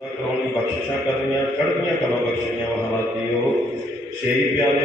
कौनी बख्शिशा कर रही महाराज कला बख्शियाँ वहाँ दियो प्याले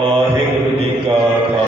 Ibrahim.